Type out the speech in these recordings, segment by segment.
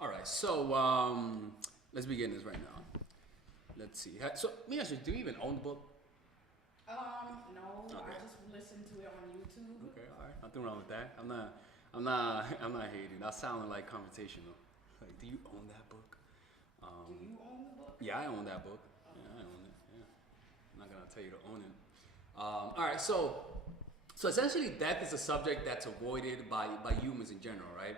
All right, so let's begin this right now. Let's see. So, let me ask you, do you even own the book? No, Okay. I just listened to it on YouTube. Okay, all right. Nothing wrong with that. I'm not hating. That sounded like confrontational. Like, do you own that book? Do you own the book? Yeah, I own that book. Yeah, I own it. Yeah. I'm not gonna tell you to own it. All right, so essentially, death is a subject that's avoided by humans in general, right?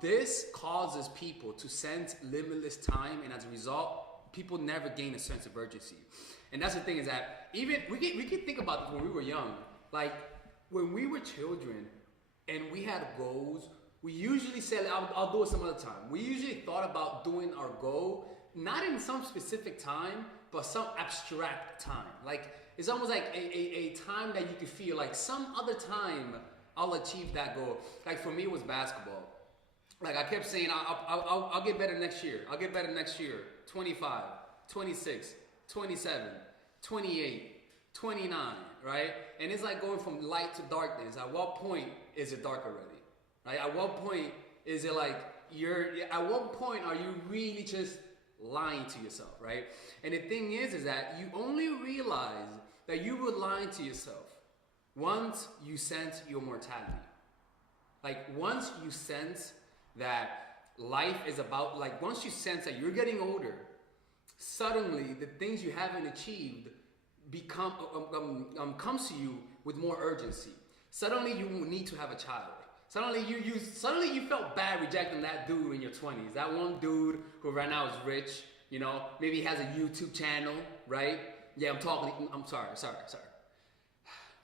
This causes people to sense limitless time, and as a result, people never gain a sense of urgency. And that's the thing is that even we can think about this when we were young, like when we were children, and we had goals. We usually said, "I'll do it some other time." We usually thought about doing our goal not in some specific time, but some abstract time. Like it's almost like a time that you could feel like some other time I'll achieve that goal. Like for me, it was basketball. Like I kept saying, I'll get better next year. I'll get better next year. 25, 26, 27, 28, 29, right? And it's like going from light to darkness. At what point is it dark already? Right? At what point is it like at what point are you really just lying to yourself, right? And the thing is that you only realize that you were lying to yourself once you sense your mortality. Like once you sense that life is about, like once you sense that you're getting older, suddenly the things you haven't achieved become comes to you with more urgency. Suddenly you need to have a child. Suddenly you felt bad rejecting that dude in your 20s. That one dude who right now is rich, you know, maybe he has a YouTube channel, right? Yeah, I'm sorry.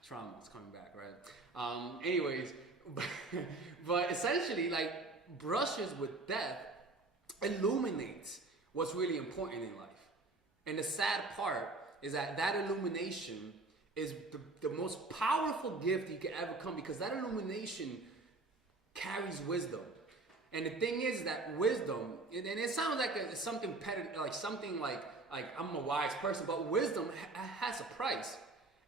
Trauma's coming back, right? Anyways, but essentially, like, brushes with death illuminates what's really important in life. And the sad part is that illumination is the most powerful gift you can ever come, because that illumination carries wisdom. And the thing is that wisdom, and it sounds like something petty, like something like I'm a wise person, but wisdom has a price.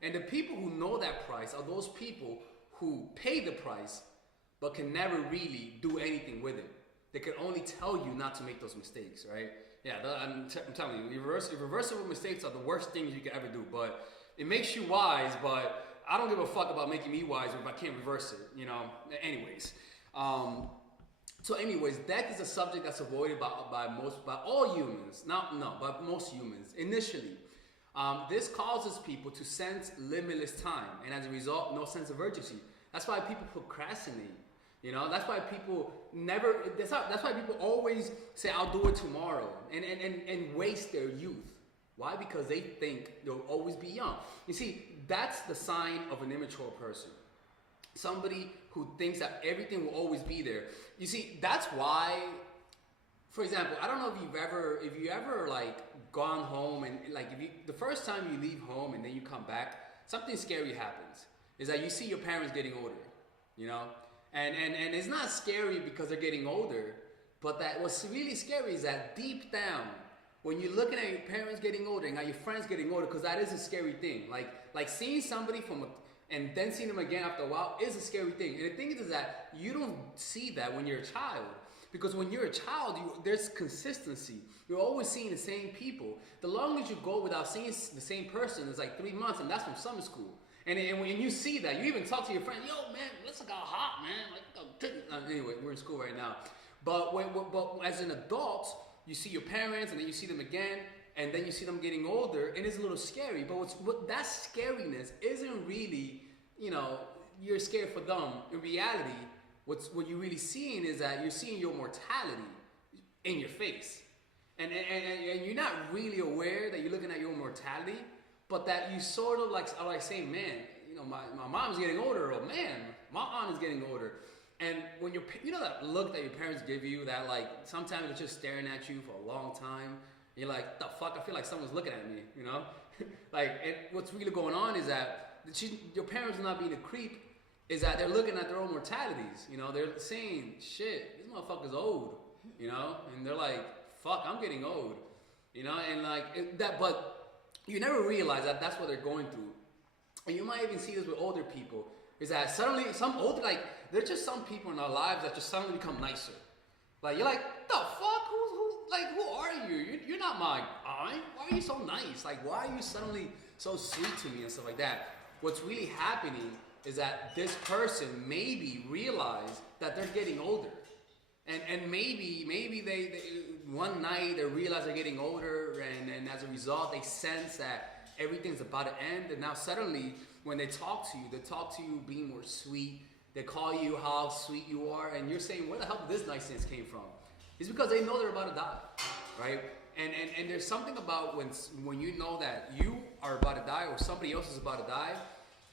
And the people who know that price are those people who pay the price but can never really do anything with it. They can only tell you not to make those mistakes, right? Yeah, I'm telling you, irreversible mistakes are the worst things you can ever do. But it makes you wise, but I don't give a fuck about making me wiser if I can't reverse it, you know? Anyways. So anyways, death is a subject that's avoided by all humans. By most humans, initially. This causes people to sense limitless time, and as a result, no sense of urgency. That's why people procrastinate. You know, that's why people that's why people always say, "I'll do it tomorrow," and waste their youth. Why? Because they think they'll always be young. You see, that's the sign of an immature person. Somebody who thinks that everything will always be there. You see, that's why, for example, I don't know if you ever like gone home and like the first time you leave home and then you come back, something scary happens. Is that you see your parents getting older, you know? And it's not scary because they're getting older, but that what's really scary is that deep down, when you're looking at your parents getting older and at your friends getting older, because that is a scary thing. Like seeing somebody and then seeing them again after a while is a scary thing. And the thing is that you don't see that when you're a child. Because when you're a child, there's consistency. You're always seeing the same people. The longest you go without seeing the same person is like 3 months, and that's from summer school. And when you see that, you even talk to your friend, "Yo, man, let's go hot, man." Anyway, we're in school right now. But as an adult, you see your parents, and then you see them again, and then you see them getting older, and it's a little scary. But what that scariness isn't really, you know, you're scared for them. In reality, what you're really seeing is that you're seeing your mortality in your face, and you're not really aware that you're looking at your mortality. But that you sort of like saying, "Man, you know, my mom's getting older," or "Man, my aunt is getting older." And when you know that look that your parents give you, that like sometimes they're just staring at you for a long time. You're like, "The fuck? I feel like someone's looking at me," you know? Like, and what's really going on is that your parents are not being a creep. Is that they're looking at their own mortalities. You know, they're saying, "Shit, this motherfucker's old," you know? And they're like, "Fuck, I'm getting old," you know? And like but you never realize that that's what they're going through. And you might even see this with older people. Is that suddenly there's just some people in our lives that just suddenly become nicer. Like you're like, the fuck? Who are you? You're not my aunt. Why are you so nice? Like, why are you suddenly so sweet to me and stuff like that? What's really happening is that this person maybe realized that they're getting older. And maybe they one night they realize they're getting older, and as a result they sense that everything's about to end, and now suddenly when they talk to you being more sweet. They call you how sweet you are, and you're saying, where the hell did this niceness came from? It's because they know they're about to die, right? And there's something about when you know that you are about to die or somebody else is about to die,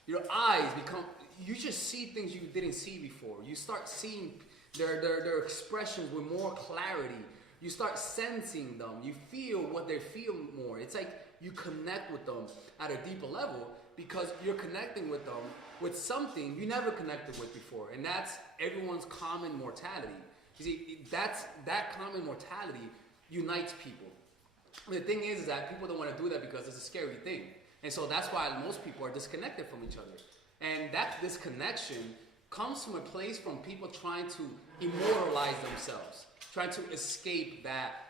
your eyes become, you just see things you didn't see before. You start seeing their expressions with more clarity. You start sensing them. You feel what they feel more. It's like you connect with them at a deeper level because you're connecting with them with something you never connected with before, and that's everyone's common mortality. You see, that common mortality unites people. The thing is that people don't want to do that because it's a scary thing, and so that's why most people are disconnected from each other. And that disconnection comes from a place from people trying to immortalize themselves, trying to escape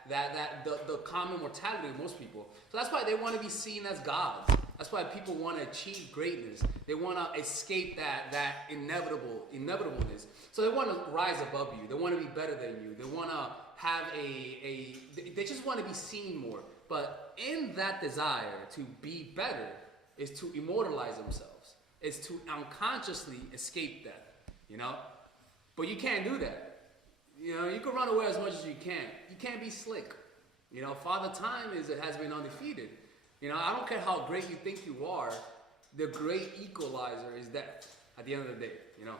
the common mortality of most people. So that's why they want to be seen as gods. That's why people want to achieve greatness. They want to escape that inevitableness. So they want to rise above you. They want to be better than you. They want to have they just want to be seen more. But in that desire to be better is to immortalize themselves. Is to unconsciously escape death, you know? But you can't do that. You know, you can run away as much as you can. You can't be slick. You know, Father Time has been undefeated. You know, I don't care how great you think you are, the great equalizer is death at the end of the day, you know.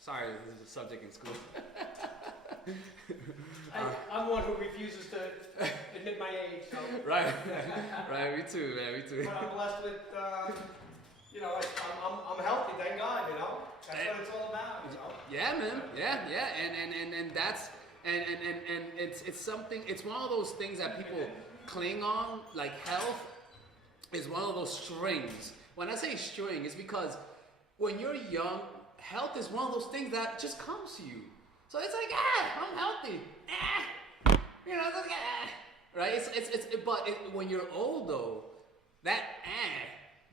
Sorry, this is a subject in school. I'm one who refuses to admit my age, so. Right, right, me too, man, me too. But I'm blessed with, you know, I'm healthy, thank God, you know. That's what it's all about, you know. Yeah, man, yeah, and that's, and it's something, it's one of those things that people cling on, like health is one of those strings. When I say string, it's because when you're young, health is one of those things that just comes to you. So it's like, I'm healthy. You know, it's like, right? But when you're old though, that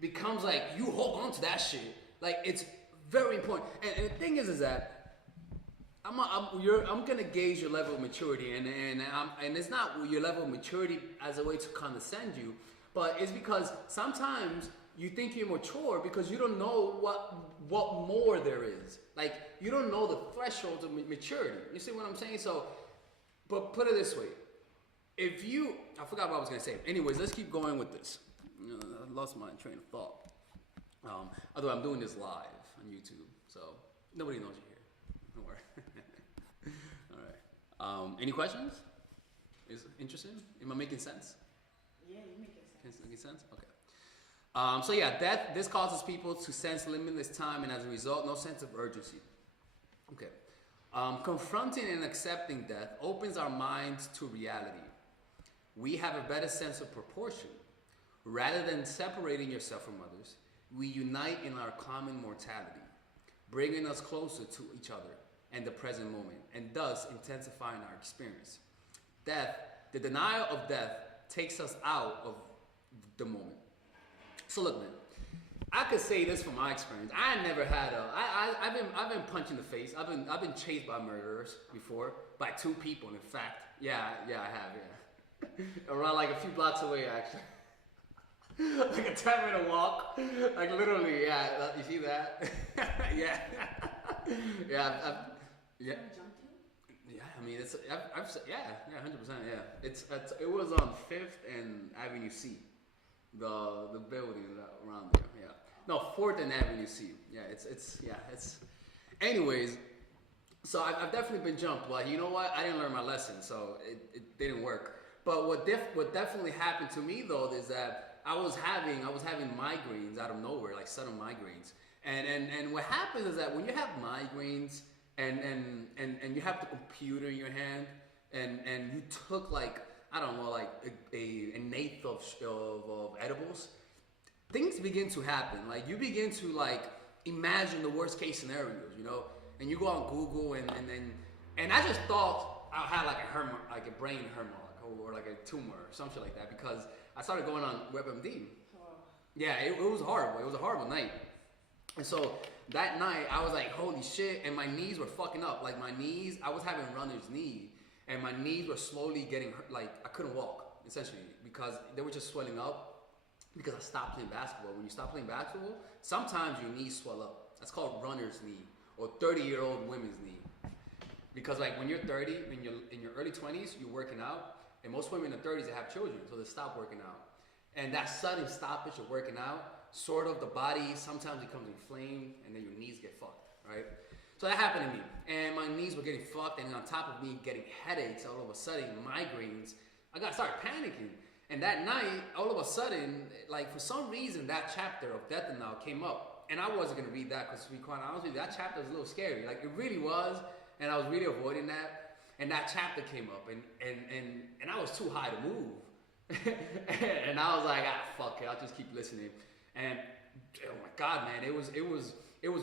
becomes like, you hold on to that shit. Like, it's very important. And the thing is that I'm gonna gauge your level of maturity, and it's not your level of maturity as a way to condescend you, but it's because sometimes you think you're mature because you don't know what more there is. Like, you don't know the thresholds of maturity. You see what I'm saying? So, but put it this way. I forgot what I was going to say. Anyways, let's keep going with this. I lost my train of thought. Although I'm doing this live on YouTube, so nobody knows you're here. Don't worry. All right. Any questions? Is it interesting? Am I making sense? Yeah, you're making sense. Making sense? Okay. So yeah, this causes people to sense limitless time, and as a result, no sense of urgency. Okay. Confronting and accepting death opens our minds to reality. We have a better sense of proportion. Rather than separating yourself from others, we unite in our common mortality, bringing us closer to each other and the present moment, and thus intensifying our experience. Death, the denial of death, takes us out of the moment. So look, man, I could say this from my experience. I never had I've been punched in the face. I've been chased by murderers before, by two people, in fact. Yeah, I have, yeah. Around like a few blocks away, actually. Like a 10-minute walk. Like literally, yeah. You see that? Yeah. Yeah, yeah. Yeah, I mean, it's, yeah, 100%, yeah. It was on 5th and Avenue C. The building around there, yeah. No, 4th and Avenue C. Yeah, it's. Anyways, so I've definitely been jumped, but you know what? I didn't learn my lesson, so it didn't work. But what definitely happened to me though is that I was having migraines out of nowhere, like sudden migraines. And what happens is that when you have migraines and you have the computer in your hand and you took like, I don't know, like an eighth of edibles, things begin to happen. Like you begin to like imagine the worst case scenarios, you know, and you go on Google and I just thought I had like a brain hemorrhage or like a tumor or something like that because I started going on WebMD. Yeah, it was horrible. It was a horrible night. And so that night I was like, holy shit, and my knees were fucking up. Like my knees, I was having runner's knee, and my knees were slowly getting hurt. Like I couldn't walk, essentially, because they were just swelling up because I stopped playing basketball. When you stop playing basketball, sometimes your knees swell up. That's called runner's knee or 30-year-old women's knee. Because like when you're 30, in your early 20s, you're working out, and most women in their 30s, they have children, so they stop working out. And that sudden stoppage of working out, sort of the body sometimes becomes inflamed, and then your knees get fucked, right? So that happened to me, and my knees were getting fucked, and on top of me getting headaches all of a sudden, migraines, I started panicking. And that night, all of a sudden, like for some reason, that chapter of Death and Now came up, and I wasn't gonna read that because to be quite honest with you, that chapter was a little scary. Like it really was, and I was really avoiding that. And that chapter came up, and I was too high to move. And I was like, fuck it, I'll just keep listening. And oh my God, man, it was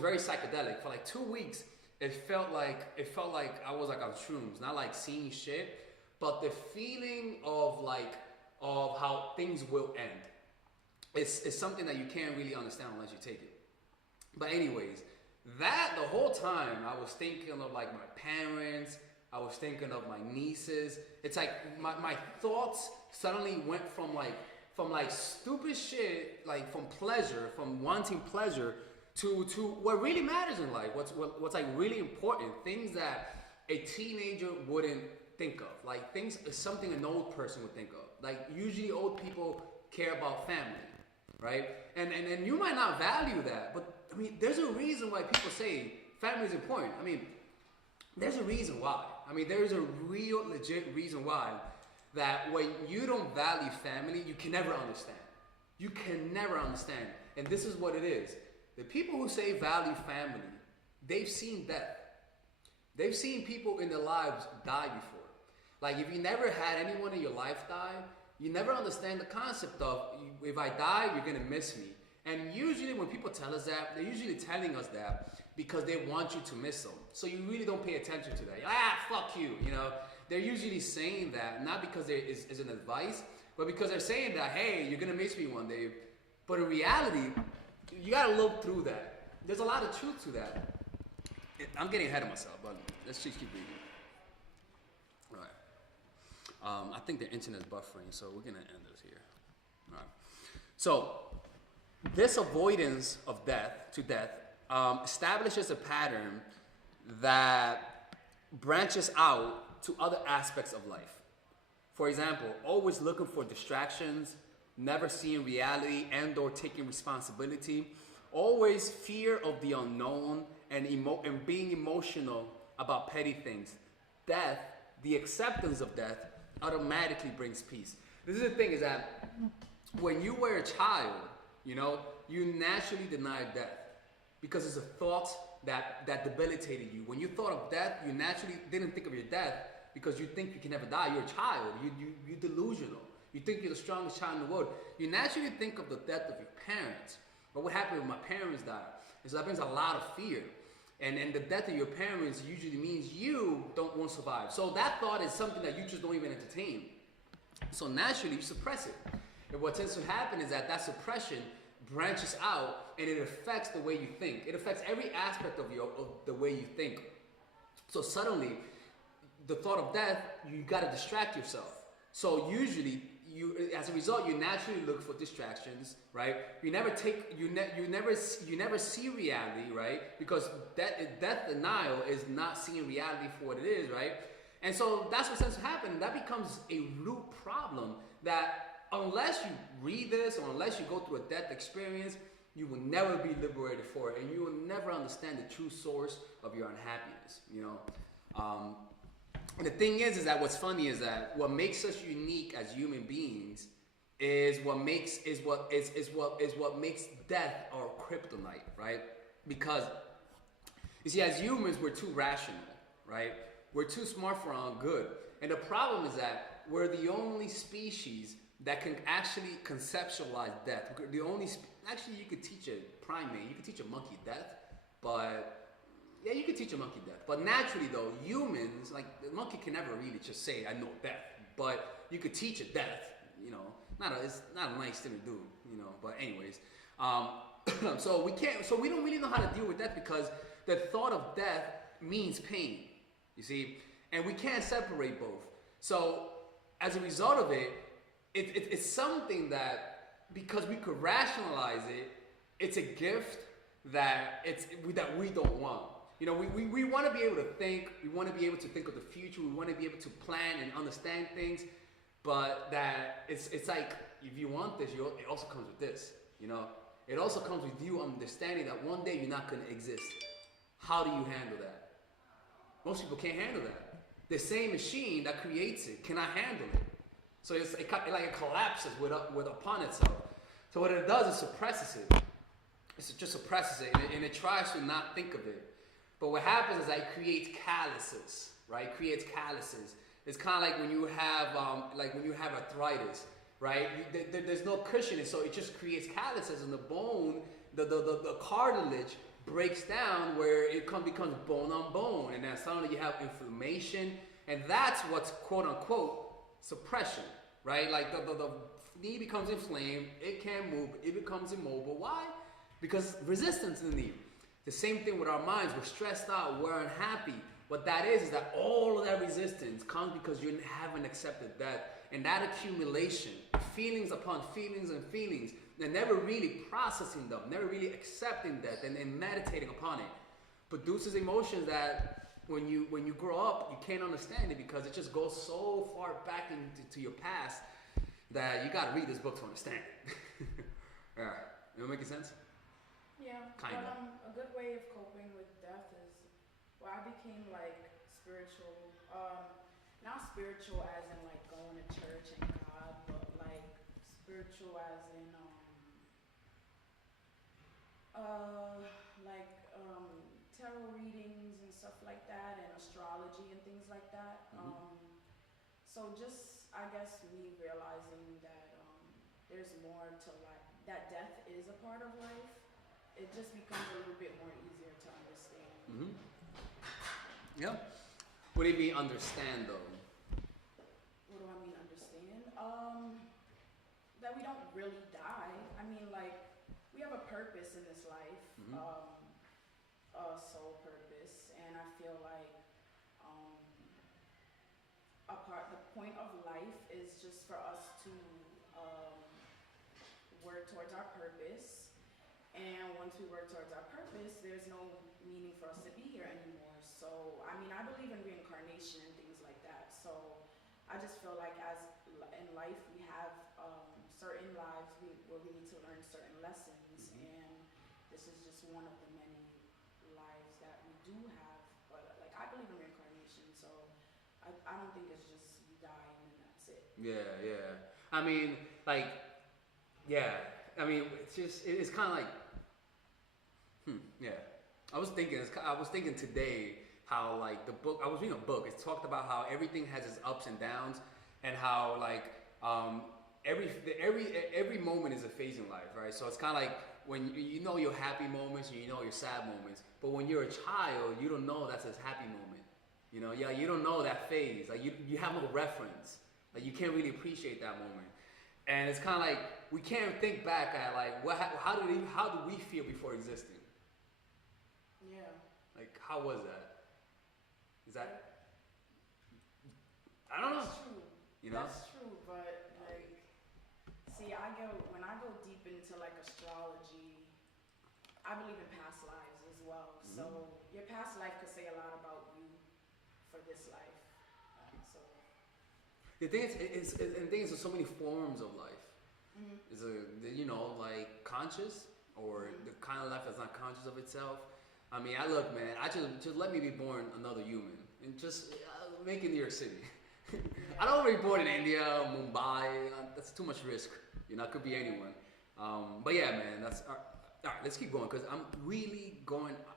very psychedelic. For like 2 weeks, it felt like I was like on shrooms, not like seeing shit, but the feeling of how things will end. It's something that you can't really understand unless you take it. But anyways, the whole time I was thinking of like my parents, I was thinking of my nieces. It's like my thoughts suddenly went from like stupid shit, like from pleasure, from wanting pleasure to what really matters in life, what's like really important, things that a teenager wouldn't think of, like something an old person would think of. Like usually old people care about family, right? And you might not value that, but I mean, there's a reason why people say family is important. I mean, there's a reason why. I mean, there's a real legit reason why that when you don't value family, you can never understand. You can never understand. And this is what it is. The people who say value family, they've seen death. They've seen people in their lives die before. Like if you never had anyone in your life die, you never understand the concept of if I die, you're gonna miss me. And usually when people tell us that, they're usually telling us that because they want you to miss them. So you really don't pay attention to that. Fuck you, you know. They're usually saying that not because there is an advice, but because they're saying that, hey, you're gonna miss me one day. But in reality, you gotta look through that. There's a lot of truth to that. I'm getting ahead of myself, but let's just keep reading. All right. I think the internet's buffering, so we're gonna end this here. All right. So this avoidance of death establishes a pattern that branches out to other aspects of life. For example, always looking for distractions, never seeing reality and or taking responsibility, always fear of the unknown, and being emotional about petty things. Death, the acceptance of death, automatically brings peace. This is the thing, is that when you were a child, you know, you naturally denied death because it's a thought that debilitated you. When you thought of death, you naturally didn't think of your death because you think you can never die. You're a child. You're delusional. You think you're the strongest child in the world. You naturally think of the death of your parents. But what happened when my parents died? And so that brings a lot of fear. And the death of your parents usually means you won't survive. So that thought is something that you just don't even entertain. So naturally, you suppress it. And what tends to happen is that suppression branches out and it affects the way you think. It affects every aspect of the way you think. So suddenly, the thought of death, you gotta distract yourself. So usually, as a result, you naturally look for distractions, right? You never see reality, right? Because death denial is not seeing reality for what it is, right? And so that's what tends to happen. That becomes a root problem that unless you read this or unless you go through a death experience, you will never be liberated for it, and you will never understand the true source of your unhappiness. You know, and the thing is that what's funny is that what makes us unique as human beings is what makes death our kryptonite, right? Because you see, as humans, we're too rational, right? We're too smart for our own good, and the problem is that we're the only species that can actually conceptualize death. The only actually, you could teach a primate, you could teach a monkey death, but Yeah, you can teach a monkey death, but naturally though, humans, like the monkey can never really just say, "I know death," but you could teach it death. You know, it's not a nice thing to do. You know, but anyways, so we don't really know how to deal with death because the thought of death means pain. You see, and we can't separate both. So as a result of it, it's something that because we could rationalize it, it's a gift that we don't want. You know, we want to be able to think. We want to be able to think of the future. We want to be able to plan and understand things. But that it's like if you want this, it also comes with this. You know, it also comes with you understanding that one day you're not going to exist. How do you handle that? Most people can't handle that. The same machine that creates it cannot handle it. So it collapses upon itself. So what it does is suppresses it. It just suppresses it and it tries to not think of it. But what happens is that it creates calluses, right? It creates calluses. It's kind of like when you have arthritis, right? There's no cushion, so it just creates calluses, and the bone, the cartilage breaks down where it becomes bone on bone, and then suddenly you have inflammation, and that's what's quote unquote suppression, right? Like the knee becomes inflamed, it can't move, it becomes immobile. Why? Because resistance in the knee. The same thing with our minds. We're stressed out, we're unhappy. What that is that all of that resistance comes because you haven't accepted death. And that accumulation, feelings upon feelings and feelings, and never really processing them, never really accepting death and meditating upon it, produces emotions that when you grow up, you can't understand it because it just goes so far back into your past that you got to read this book to understand it. Yeah. Am I making sense? Yeah. Kinda. But a good way of coping with death is, well, I became like spiritual. Not spiritual as in like going to church and God, but like spiritual as in tarot readings and stuff like that, and astrology and things like that. So just I guess me realizing that there's more to life, that death is a part of life. It just becomes a little bit more easier to understand. Mm-hmm. Yeah. What do you mean understand though? What do I mean understand? That we don't really die. I mean, like, we have a purpose in this life, a soul purpose, and I feel like the point of life is just for us to work towards our purpose. And once we work towards our purpose, there's no meaning for us to be here anymore. So, I mean, I believe in reincarnation and things like that. So, I just feel like as in life, we have certain lives where we need to learn certain lessons. And this is just one of the many lives that we do have. But, like, I believe in reincarnation. So, I don't think it's just you die and then that's it. Yeah, yeah. I mean, like, yeah. I mean, it's kind of like, yeah. I was thinking today how like the book, I was reading a book, it talked about how everything has its ups and downs and how like every moment is a phase in life, right? So it's kind of like when you know your happy moments and you know your sad moments, but when you're a child, you don't know that's a happy moment. You know, yeah, you don't know that phase. Like you have no reference. Like you can't really appreciate that moment. And it's kind of like we can't think back at like how do we feel before existing? Yeah. Like how was that? Is that I don't know. That's true. You know? That's true, but like, see, when I go deep into like astrology, I believe in past lives as well. So your past life could say a lot about you for this life. So The thing is, there's so many forms of life. Is like conscious or the kind of life that's not conscious of itself. I mean, I just let me be born another human and just make it New York City. I don't want to be born in India, Mumbai. That's too much risk. You know, it could be anyone. But yeah, man, that's all right. Let's keep going because I'm really going out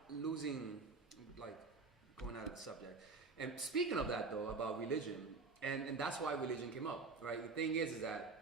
of the subject. And speaking of that, though, about religion, and that's why religion came up, right? The thing is that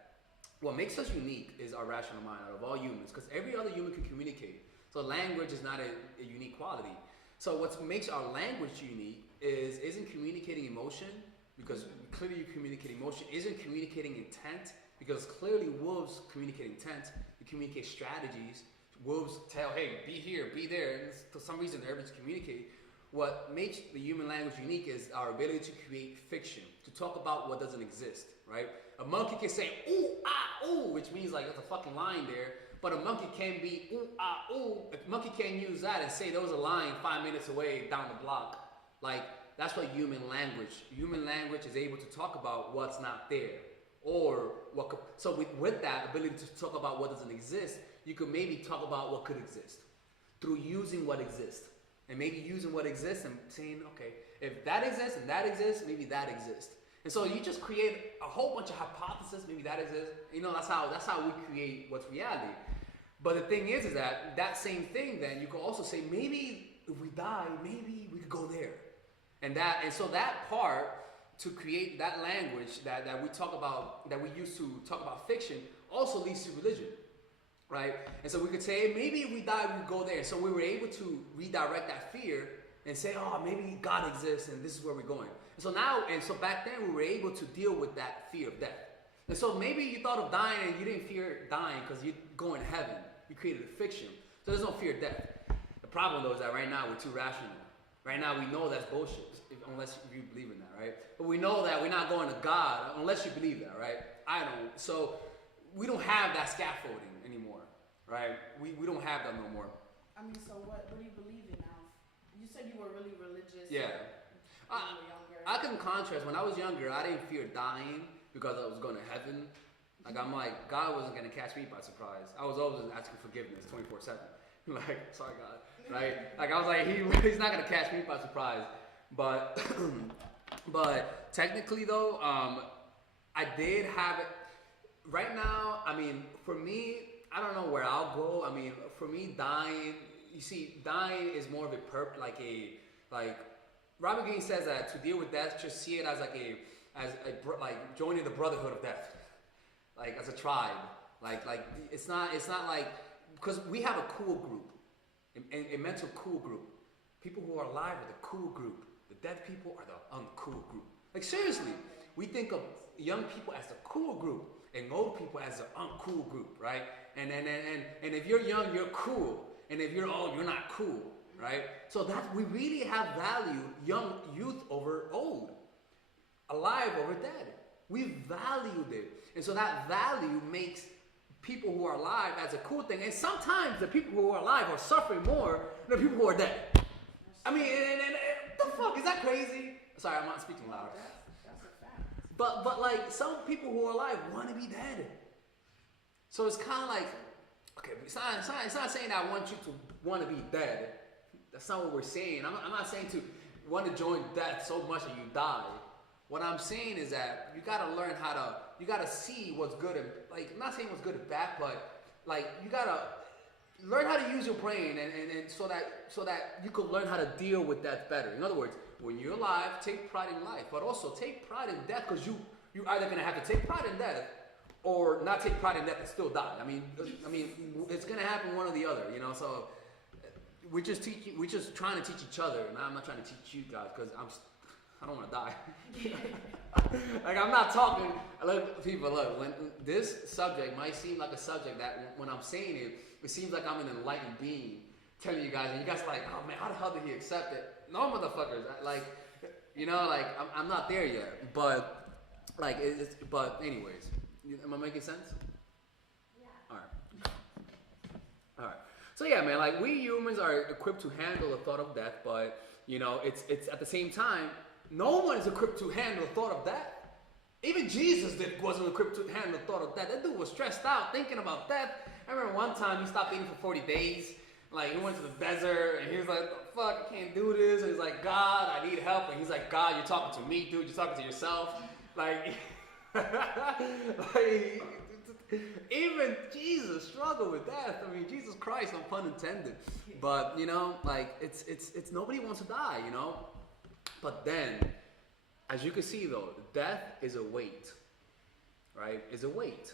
what makes us unique is our rational mind out of all humans, because every other human can communicate. So language is not a unique quality. So what makes our language unique isn't communicating emotion, because clearly you communicate emotion, isn't communicating intent, because clearly wolves communicate intent, you communicate strategies. Wolves tell, hey, be here, be there, and for some reason they're able to communicate. What makes the human language unique is our ability to create fiction, to talk about what doesn't exist, right? A monkey can say, ooh, ah, ooh, which means like there's a fucking line there, but a monkey can be, ooh, ah, ooh. A monkey can't use that and say there was a line 5 minutes away down the block. Like, that's what human language is able to talk about what's not there. Or what could, so with that ability to talk about what doesn't exist, you could maybe talk about what could exist through using what exists. And maybe using what exists and saying, okay, if that exists and that exists, maybe that exists. And so you just create a whole bunch of hypotheses, maybe that exists. You know, that's how we create what's reality. But the thing is that same thing then, you could also say, maybe if we die, maybe we could go there. And so that part, to create that language that we talk about, that we use to talk about fiction, also leads to religion, right? And so we could say, maybe if we die, we could go there. So we were able to redirect that fear and say, oh, maybe God exists and this is where we're going. And so back then we were able to deal with that fear of death. And so maybe you thought of dying and you didn't fear dying because you're going to heaven. You created a fiction. So there's no fear of death. The problem though is that right now we're too rational. Right now we know that's bullshit, unless you believe in that, right? But we know that we're not going to God unless you believe that, right? I don't. So we don't have that scaffolding anymore, right? We don't have that no more. I mean, so what do you believe in now? You said you were really religious. Yeah. When you were younger. I can contrast. When I was younger, I didn't fear dying because I was going to heaven. Like, I'm like, God wasn't going to catch me by surprise. I was always asking forgiveness 24/7. Like, sorry, God. Right? Like, I was like, he's not going to catch me by surprise. But but technically, though, I did have it. Right now, I mean, for me, I don't know where I'll go. I mean, for me, dying, you see, dying is more of a like Robert Greene says that to deal with death, just see it as like joining the brotherhood of death, like as a tribe. Like it's not like, because we have a cool group, a mental cool group. People who are alive are the cool group. The dead people are the uncool group. Like, seriously, we think of young people as the cool group and old people as the uncool group, right? And if you're young, you're cool, and if you're old, you're not cool, right? So that we really have valued youth over old, alive over dead. We valued it, and so that value makes people who are alive as a cool thing. And sometimes the people who are alive are suffering more than the people who are dead. I mean, and the fuck, is that crazy? Sorry, I'm not speaking loud. That's a fact. But like, some people who are alive want to be dead. So it's kind of like, okay, it's not saying that I want you to want to be dead. That's not what we're saying. I'm not saying to want to join death so much that you die. What I'm saying is that you gotta learn you gotta see what's good and, like, I'm not saying what's good and bad, but like, you gotta learn how to use your brain and so that you can learn how to deal with death better. In other words, when you're alive, take pride in life, but also take pride in death, because you're either gonna have to take pride in death or not take pride in death and still die. I mean, it's gonna happen one or the other, you know. So we're just trying to teach each other, and I'm not trying to teach you guys because I don't want to die. Like, I'm not talking. Look, people, when this subject might seem like a subject that when I'm saying it seems like I'm an enlightened being telling you guys, and you guys are like, oh man, how the hell did he accept it? No, motherfuckers, like, you know, like, I'm not there yet, but like, but anyways, am I making sense? Yeah. All right. So yeah, man, like, we humans are equipped to handle the thought of death, but you know, it's at the same time, no one is equipped to handle the thought of death. Even Jesus wasn't equipped to handle the thought of death. That dude was stressed out thinking about death. I remember one time he stopped eating for 40 days. Like, he went to the desert and he was like, fuck, I can't do this. And he's like, God, I need help. And he's like, God, you're talking to me, dude. You're talking to yourself. Like, like, even Jesus struggled with death. I mean, Jesus Christ, no pun intended. But, you know, like, it's nobody wants to die, you know. But then, as you can see though, death is a weight, right? It's a weight.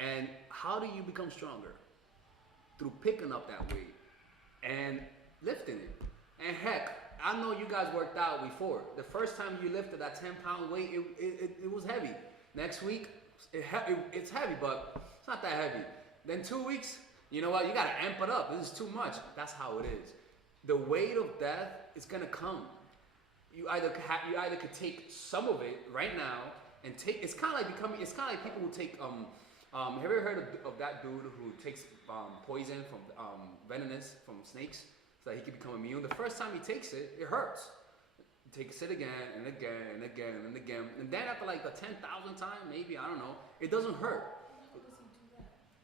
And how do you become stronger? Through picking up that weight and lifting it. And heck, I know you guys worked out before. The first time you lifted that 10-pound weight, it was heavy. Next week, it's heavy, but it's not that heavy. Then 2 weeks, you know what? You gotta amp it up. This is too much. That's how it is. The weight of death is gonna come. You either could take some of it right now and take. It's kind of like becoming. It's kind of like people who take. Have you ever heard of that dude who takes poison from venomous from snakes so that he can become immune? The first time he takes it, it hurts. He takes it again and again and again and again, and then after like the 10,000th time, maybe, I don't know, it doesn't hurt. How does he do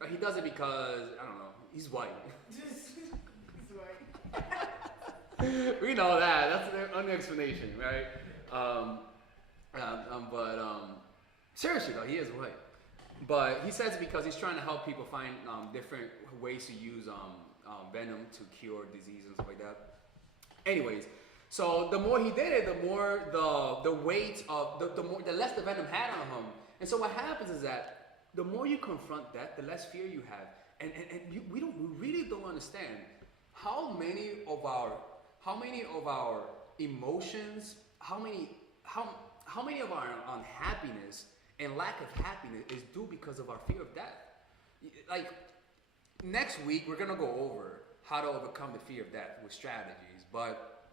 that? He does it because I don't know. He's white. He's white. We know that. That's an explanation, right? Seriously though, he is white. But he says it because he's trying to help people find different ways to use venom to cure disease and stuff like that. Anyways, so the more he did it, the more the weight of the less the venom had on him. And so what happens is that the more you confront death, the less fear you have. And we really don't understand how many of our emotions, how many of our unhappiness and lack of happiness is due because of our fear of death. Like, next week we're gonna go over how to overcome the fear of death with strategies, but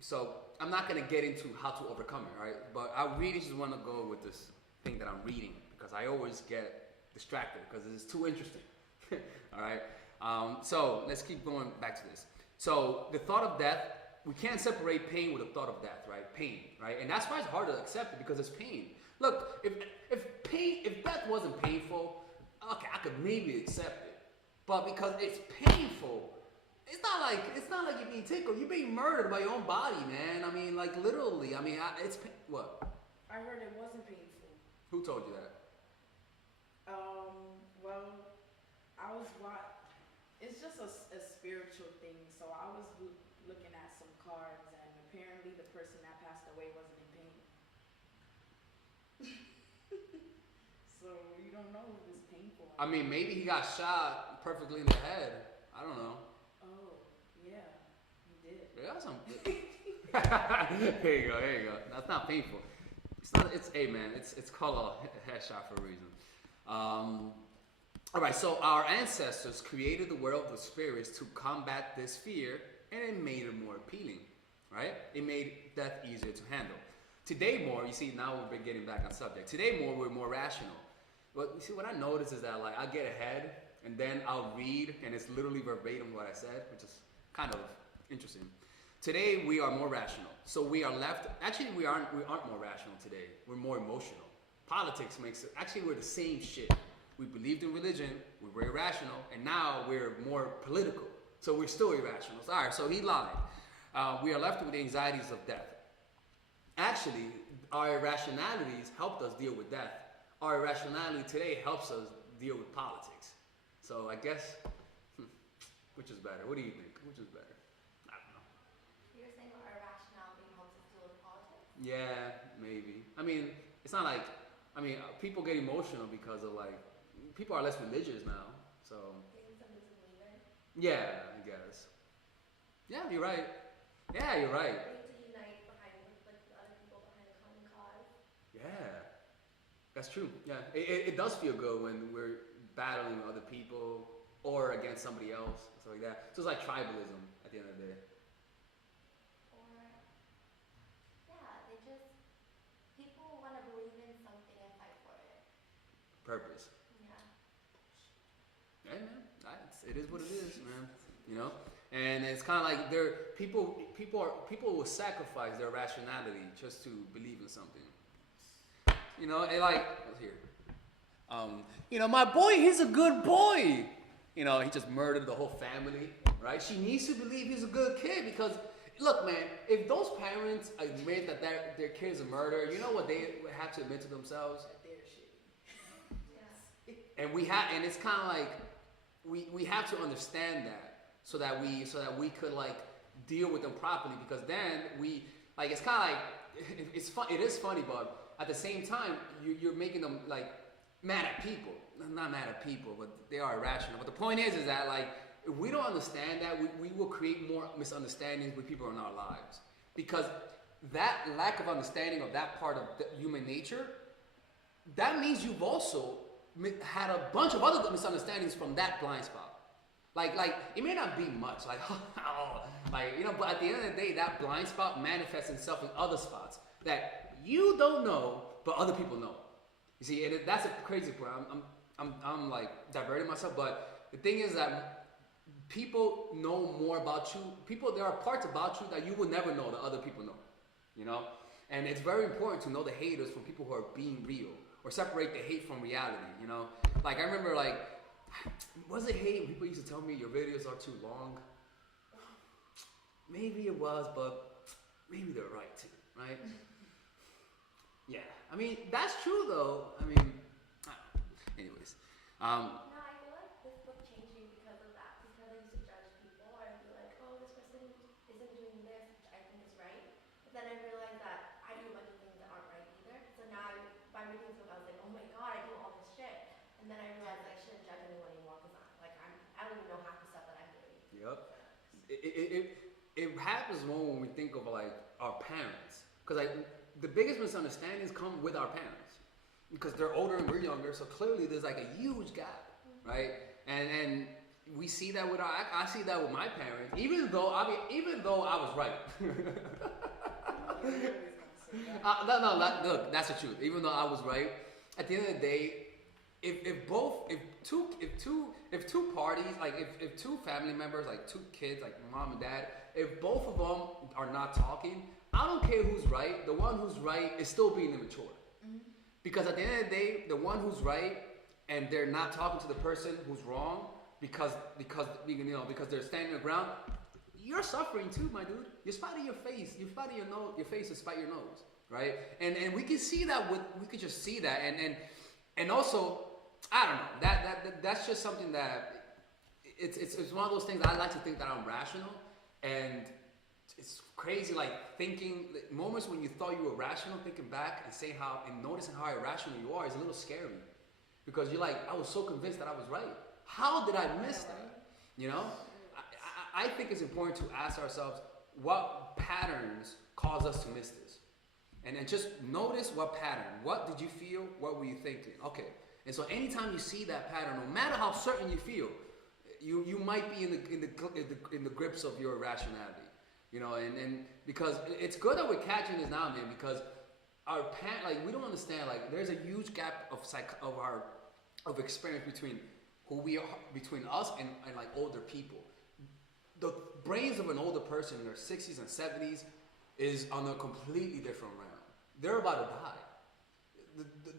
so I'm not gonna get into how to overcome it, right? But I really just want to go with this thing that I'm reading because I always get distracted because it's too interesting. All right. So let's keep going back to this. So the thought of death, we can't separate pain with the thought of death, right? Pain, right? And that's why it's hard to accept it because it's pain. Look, if death wasn't painful, okay, I could maybe accept it. But because it's painful, it's not like you're being tickled. You're being murdered by your own body, man. I mean, like literally. I mean, what? I heard it wasn't painful. Who told you that? Well, it's just a spiritual thing. So I was looking at some cards, and apparently the person that passed away wasn't in pain. So you don't know if it's painful. I mean, maybe he got shot perfectly in the head. I don't know. Oh, yeah, he did. Yeah, that's something. There you go. That's not painful. Hey man, it's called a headshot for a reason. All right, so our ancestors created the world of spirits to combat this fear, and it made it more appealing, right? It made death easier to handle. Today more, you see, now we're getting back on subject. Today more, we're more rational. But you see, what I notice is that like I get ahead, and then I'll read, and it's literally verbatim what I said, which is kind of interesting. Today we are more rational. So we are left. Actually, we aren't more rational today. We're more emotional. Politics makes it. Actually, we're the same shit. We believed in religion. We were irrational, and now we're more political. So we're still irrational. All right. So he lied. We are left with the anxieties of death. Actually, our irrationalities helped us deal with death. Our irrationality today helps us deal with politics. So I guess, which is better? What do you think? Which is better? I don't know. You're saying our irrationality helps us deal with politics? Yeah, maybe. I mean, it's not like, people get emotional because of like, people are less religious now, so. Yeah, I guess. Yeah, you're right. Yeah, you're right. We need to unite behind like other people behind a common cause. Yeah, that's true. Yeah, it does feel good when we're battling with other people or against somebody else, stuff like that. So it's like tribalism at the end of the day. Or, people want to believe in something and fight for it. Purpose. Yeah. Hey man, it is what it is, man. You know, and it's kind of like people will sacrifice their rationality just to believe in something. You know, and like here, my boy, he's a good boy. You know, he just murdered the whole family, right? She needs to believe he's a good kid because, look, man, if those parents admit that their kid's a murderer, you know what they have to admit to themselves? That they're shitty. Yeah. And it's kind of like we have to understand that so that we could like deal with them properly because then it's kind of like it's fun. It is funny, but at the same time you're making them like mad at people. Not mad at people, but they are irrational. But the point is that like if we don't understand that, we will create more misunderstandings with people in our lives. Because that lack of understanding of that part of the human nature, that means you've also had a bunch of other misunderstandings from that blind spot. Like it may not be much, like, but at the end of the day, that blind spot manifests itself in other spots that you don't know, but other people know. You see, and that's a crazy point. I'm like diverting myself, but the thing is that people know more about you. There are parts about you that you will never know that other people know, you know? And it's very important to know the haters from people who are being real, or separate the hate from reality, you know? Like, I remember, like, was it hate when people used to tell me your videos are too long? Maybe it was, but maybe they're right too, right? Yeah, I mean, that's true though. I mean, anyways. No, I feel like this book changed me because of that. Because I used to judge people and be like, oh, this person isn't doing this, which I think is right. But then I realized that I do a bunch of things that aren't right either. So now, by reading this book, I was like, oh my god, I do all this shit. And then I realized I shouldn't judge anyone anymore because I don't even know half the stuff that I'm doing. Yep. It happens more when we think of like our parents, because like the biggest misunderstandings come with our parents, because they're older and we're younger. So clearly there's like a huge gap, right? And we see that with I see that with my parents. Even though I was right. Look, that's the truth. Even though I was right, at the end of the day, if two parties, like if two family members, like two kids, like mom and dad, if both of them are not talking, I don't care who's right. The one who's right is still being immature. Mm-hmm. Because at the end of the day, the one who's right and they're not talking to the person who's wrong because they're standing their ground, you're suffering too, my dude. You're spotting your face. You're spotting your face to spite your nose, right? And we can see that we could just see that and also, I don't know, that's just something that it's one of those things. I like to think that I'm rational, and it's crazy, like thinking moments when you thought you were rational, thinking back and noticing how irrational you are is a little scary, because you're like, I was so convinced that I was right. How did I miss that? You know, I think it's important to ask ourselves what patterns cause us to miss this. And then just notice what pattern. What did you feel? What were you thinking? Okay. And so anytime you see that pattern, no matter how certain you feel, you might be in the grips of your irrationality. You know, and because it's good that we're catching this now, man, because we don't understand, like there's a huge gap of experience between who we are, between us and like older people. The brains of an older person in their 60s and 70s is on a completely different realm. They're about to die.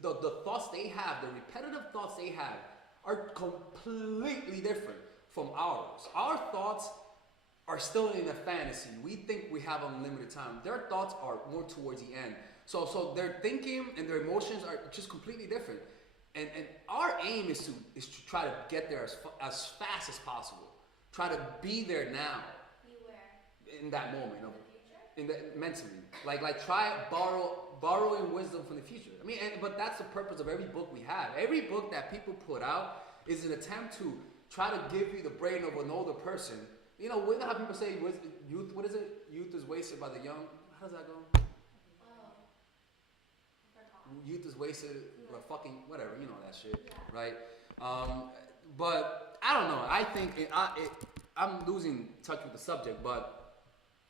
The thoughts they have, the repetitive thoughts they have, are completely different from ours. Our thoughts are still in a fantasy. We think we have unlimited time. Their thoughts are more towards the end. So their thinking and their emotions are just completely different. And our aim is to try to get there as fast as possible. Try to be there now. Be where? In that moment. In the future? Mentally. Like try borrowing wisdom from the future. I mean, but that's the purpose of every book we have. Every book that people put out is an attempt to try to give you the brain of an older person. You know how people say youth, what is it? Youth is wasted by the young. How does that go? Youth is wasted by fucking whatever, you know that shit, yeah. Right? But I don't know. I think I'm losing touch with the subject, but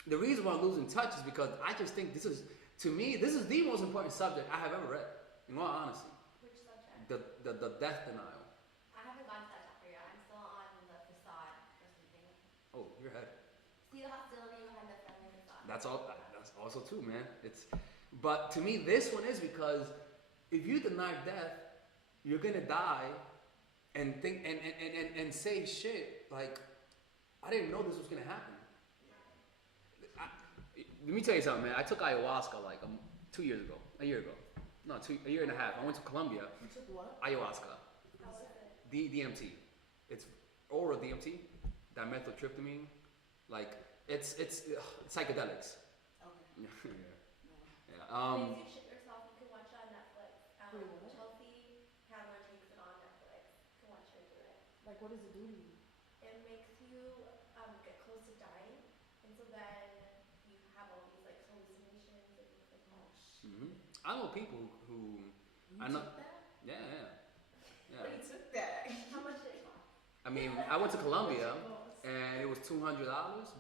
the reason why I'm losing touch is because I just think this is the most important subject I have ever read, in all honesty. Which subject? The death denial. I haven't gotten to that chapter yet. I'm still on the facade or something. Oh, your head. See the hostility behind the friendly facade. That's also too, man. But to me, this one is because if you deny death, you're gonna die and think and say shit like, I didn't know this was gonna happen. Let me tell you something, man. I took ayahuasca like a year ago. No, a year and a half. I went to Colombia. You took what? Ayahuasca. How was it? DMT. It's oral DMT, dimethyltryptamine. Like it's psychedelics. Okay. Yeah. Please you shit yourself. You can watch it on Netflix. Wait, what? Chelsea Handler takes it on Netflix. You can watch her do it. Like, what does it do to you? It makes you get close to dying, and so then you have all these like hallucinations and things like that. I know people who You I know. took that? Yeah. You took that. How much did it cost? I mean, I went to Colombia and it was $200,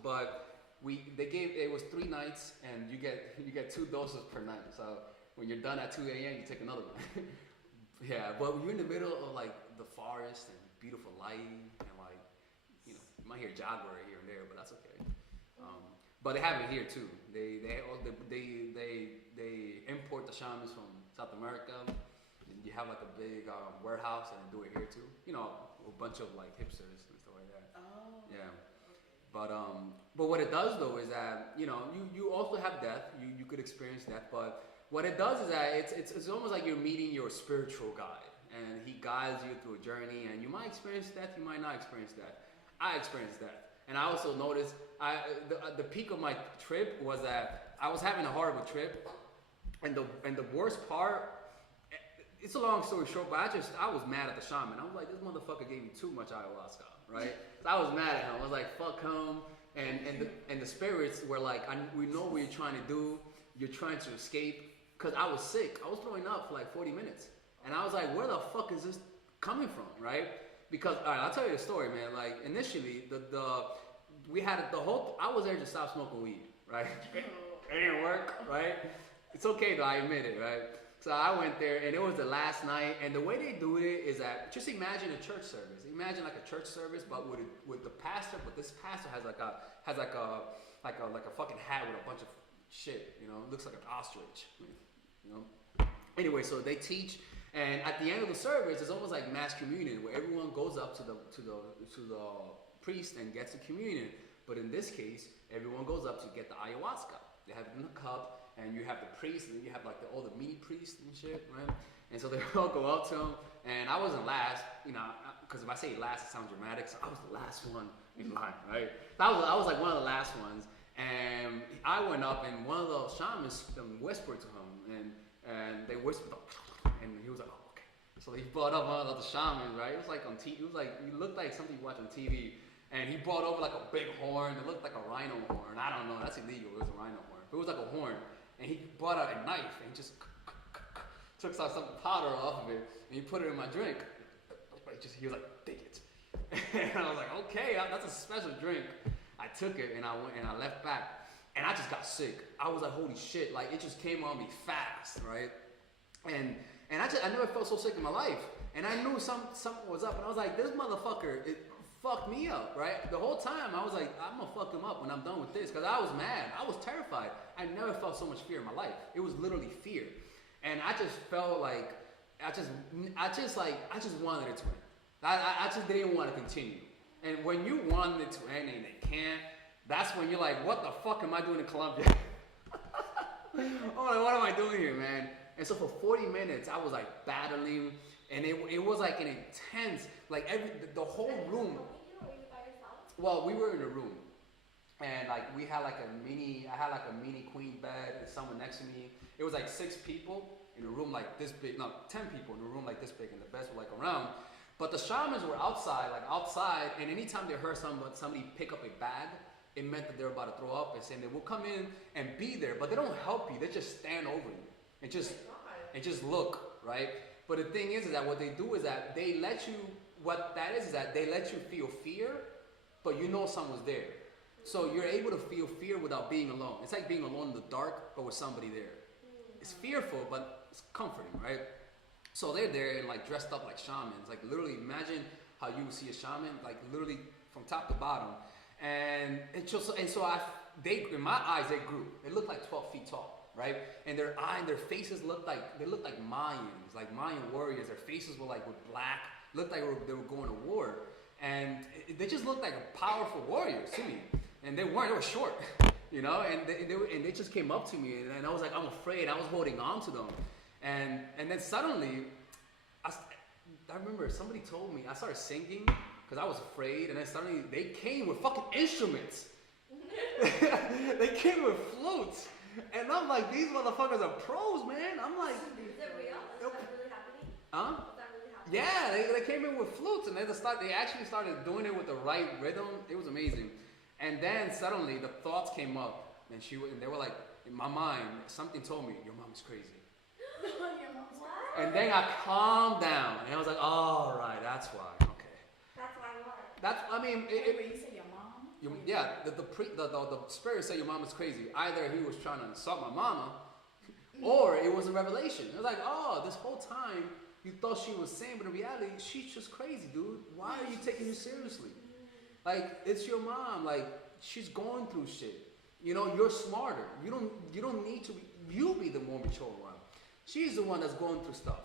but it was 3 nights and you get 2 doses per night. So when you're done at 2 a.m., you take another one. Yeah, but you're in the middle of like the forest and beautiful lighting and like, you might hear a jaguar here and there, but that's okay. But they have it here too. They import the shamans from South America. And you have like a big warehouse and they do it here too. A bunch of like hipsters and stuff like that. Oh. Yeah. But what it does though is that you also have death. You could experience death, but what it does is that it's almost like you're meeting your spiritual guide, and he guides you through a journey. And you might experience death, you might not experience death. I experienced death, and I also noticed the peak of my trip was that I was having a horrible trip, and the worst part. It's a long story short, but I was mad at the shaman. I was like, this motherfucker gave me too much ayahuasca, right? So I was mad at him. I was like, fuck him. And the spirits were like, we know what you're trying to do. You're trying to escape. Because I was sick. I was throwing up for like 40 minutes. And I was like, where the fuck is this coming from, right? Because, all right, I'll tell you the story, man. Like, initially, we had I was there to stop smoking weed, right? It didn't work, right? It's okay though, I admit it, right? So I went there, and it was the last night. And the way they do it is that just imagine a church service. Imagine like a church service, but with the pastor. But this pastor has like a fucking hat with a bunch of shit. It looks like an ostrich. Anyway, so they teach, and at the end of the service, it's almost like mass communion, where everyone goes up to the priest and gets the communion. But in this case, everyone goes up to get the ayahuasca. They have it in a cup. And you have the priest, and then you have like all the mini priests and shit, right? And so they all go up to him, and I wasn't last, because if I say last, it sounds dramatic. So I was the last one in line, right? So I was like one of the last ones, and I went up, and one of the shamans whispered to him, and they whispered, and he was like, oh, okay. So he brought up one of the shamans, right? It was like on TV. It was like you looked like something you watch on TV, and he brought over like a big horn. It looked like a rhino horn. I don't know. That's illegal. It was a rhino horn. But it was like a horn. And he brought out a knife and just took some powder off of it, and he put it in my drink. He was like, take it. And I was like, okay, that's a special drink. I took it, and I went, and I left back, and I just got sick. I was like, holy shit, like it just came on me fast, right? And I never felt so sick in my life. And I knew something was up, and I was like, this motherfucker, it fucked me up, right? The whole time I was like, I'm gonna fuck him up when I'm done with this, because I was mad. I was terrified. I never felt so much fear in my life. It was literally fear. And I just felt like, I just wanted it to end. I just didn't want to continue. And when you want it to end and it can't, that's when you're like, what the fuck am I doing in Colombia? I'm like, what am I doing here, man? And so for 40 minutes, I was like battling, and it was like an intense, like the whole room. Were you by yourself? Well, we were in a room, and like I had like a mini queen bed and someone next to me. It was like 6 people in a room like this big, no, 10 people in a room like this big, and the beds were like around. But the shamans were outside, and anytime they heard somebody pick up a bag, it meant that they were about to throw up, and saying they will come in and be there, but they don't help you. They just stand over you and just look, right? But the thing is that what they do is that they let you. What that is that they let you feel fear, but you know someone's there. So you're able to feel fear without being alone. It's like being alone in the dark, but with somebody there. It's fearful, but it's comforting, right? So they're there and like dressed up like shamans. Like literally, imagine how you would see a shaman, like literally from top to bottom. And so in my eyes, they grew. They looked like 12 feet tall, right? And their faces looked like Mayans, like Mayan warriors. Their faces were like with black, looked like they were going to war. And they just looked like powerful warriors to me. And they were short, and they just came up to me, and I was like, I'm afraid. I was holding on to them. And then suddenly, I remember somebody told me, I started singing because I was afraid, and then suddenly they came with fucking instruments. They came with flutes. And I'm like, these motherfuckers are pros, man. I'm like... Is it real? Is that really happening? Huh? Is that really happening? Yeah, they came in with flutes, and they actually started doing it with the right rhythm. It was amazing. And then suddenly the thoughts came up, and they were like, in my mind, something told me, your mom is crazy. Your mom's What? And then I calmed down, and I was like, all right, that's why. Okay. That's why what? That's, I mean, Wait, you say your mom? yeah, the spirit said your mom is crazy. Either he was trying to insult my mama, or it was a revelation. It was like, oh, this whole time you thought she was sane, but in reality, she's just crazy, dude. Why are you taking her seriously? Like, it's your mom. Like, she's going through shit. You know, you're smarter. You don't need to be, you be the more mature one. She's the one that's going through stuff.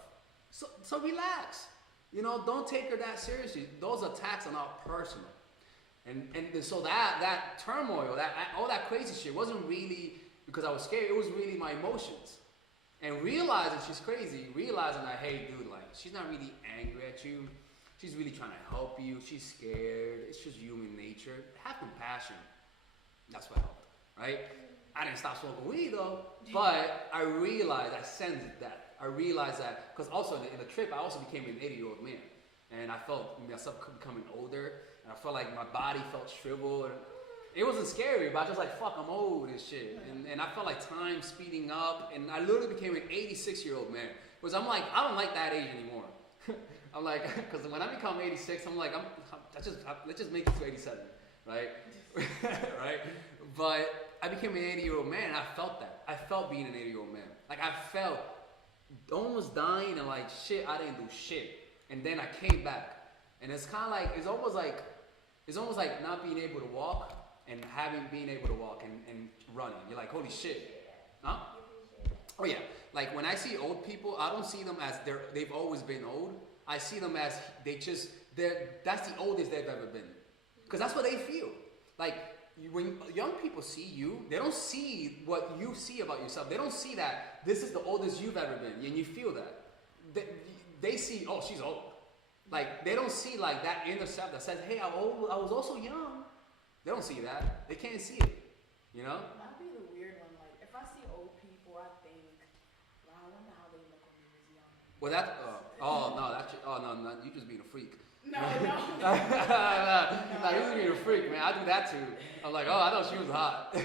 So relax. You know, don't take her that seriously. Those attacks are not personal. And so that turmoil, all that crazy shit wasn't really because I was scared. It was really my emotions. And realizing she's crazy, realizing that, hey, dude, like, she's not really angry at you. She's really trying to help you. She's scared. It's just human nature. Have compassion. That's what helped, right? I didn't stop smoking weed, though. But I realized, I sensed that. I realized that, because also in the trip, I also became an 80-year-old man. And I felt myself becoming older. And I felt like my body felt shriveled. It wasn't scary, but I was just like, fuck, I'm old and shit. And I felt like time speeding up. And I literally became an 86-year-old man. Because I'm like, I don't like that age anymore. I'm like, because when I become 86, I'm like, let's just make it to 87, right? Right? But I became an 80-year-old man, and I felt that. I felt being an 80-year-old man. Like, I felt almost dying and like, shit, I didn't do shit. And then I came back. And it's kind of like, it's almost like not being able to walk and being able to walk and running. You're like, holy shit. Huh? Oh yeah. Like when I see old people, I don't see them as they've always been old. I see them as that's the oldest they've ever been. Because that's what they feel. Like when young people see you, they don't see what you see about yourself. They don't see that this is the oldest you've ever been, and you feel that. They see, oh, she's old. Like they don't see like that inner self that says, hey, I was also young. They don't see that. They can't see it. You know? That'd be the weird one. Like if I see old people, I think, wow, I wonder how they look when they was young. Well, no, you just being a freak. No. No, you just being a freak, man. I do that too. I'm like, oh, I thought she was hot.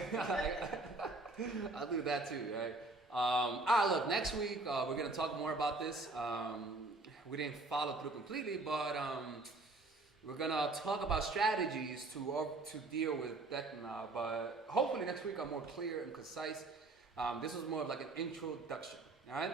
I do that too, right? All right, look, next week we're gonna talk more about this. We didn't follow through completely, but we're gonna talk about strategies to deal with that now. But hopefully next week I'm more clear and concise. This was more of like an introduction. All right.